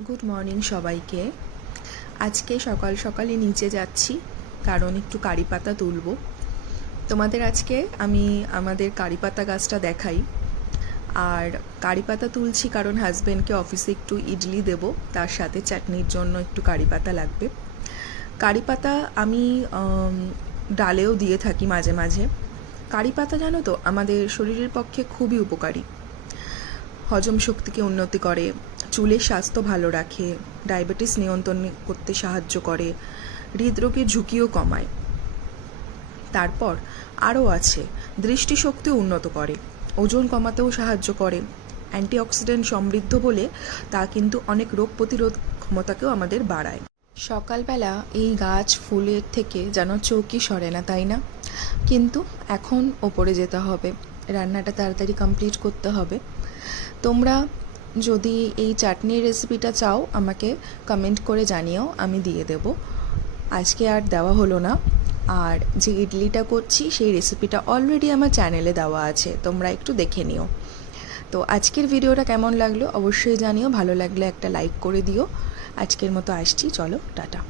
Good morning সবাইকে। আজকে সকাল সকালই নিচে যাচ্ছি কারণ একটু কারি পাতা তুলব। তোমাদের আজকে আমি আমাদের কারি পাতা গাছটা দেখাই। আর কারি পাতা তুলছি কারণ হাজব্যান্ডকে অফিসে একটু ইডলি দেব, তার সাথে চাটনির জন্য একটু কারি পাতা লাগবে। কারি পাতা আমি ডালেও দিয়ে থাকি মাঝে মাঝে। কারি পাতা জানো তো আমাদের শরীরের পক্ষে খুবই উপকারী। হজম শক্তিকে উন্নতি করে, চুলের স্বাস্থ্য ভালো রাখে, ডায়াবেটিস নিয়ন্ত্রণ করতে সাহায্য করে, হৃদরোগের ঝুঁকিও কমায়। তারপর আরও আছে, দৃষ্টিশক্তিও উন্নত করে, ওজন কমাতেও সাহায্য করে, অ্যান্টিঅক্সিডেন্ট সমৃদ্ধ বলে তা কিন্তু অনেক রোগ প্রতিরোধ ক্ষমতাকেও আমাদের বাড়ায়। সকালবেলা এই গাছ ফুলের থেকে যেন চৌকি সরে না, তাই না? কিন্তু এখন ওপরে যেতে হবে, রান্নাটা তাড়াতাড়ি কমপ্লিট করতে হবে। তোমরা যদি এই চাটনির রেসিপিটা চাও আমাকে কমেন্ট করে জানিও, আমি দিয়ে দেব। আজকে আর দেওয়া হলো না। আর যে ইডলিটা করছি সেই রেসিপিটা অলরেডি আমার চ্যানেলে দেওয়া আছে, তোমরা একটু দেখে নিও। তো আজকের ভিডিওটা কেমন লাগলো অবশ্যই জানিও, ভালো লাগলে একটা লাইক করে দিও। আজকের মতো আসছি, চলো টাটা।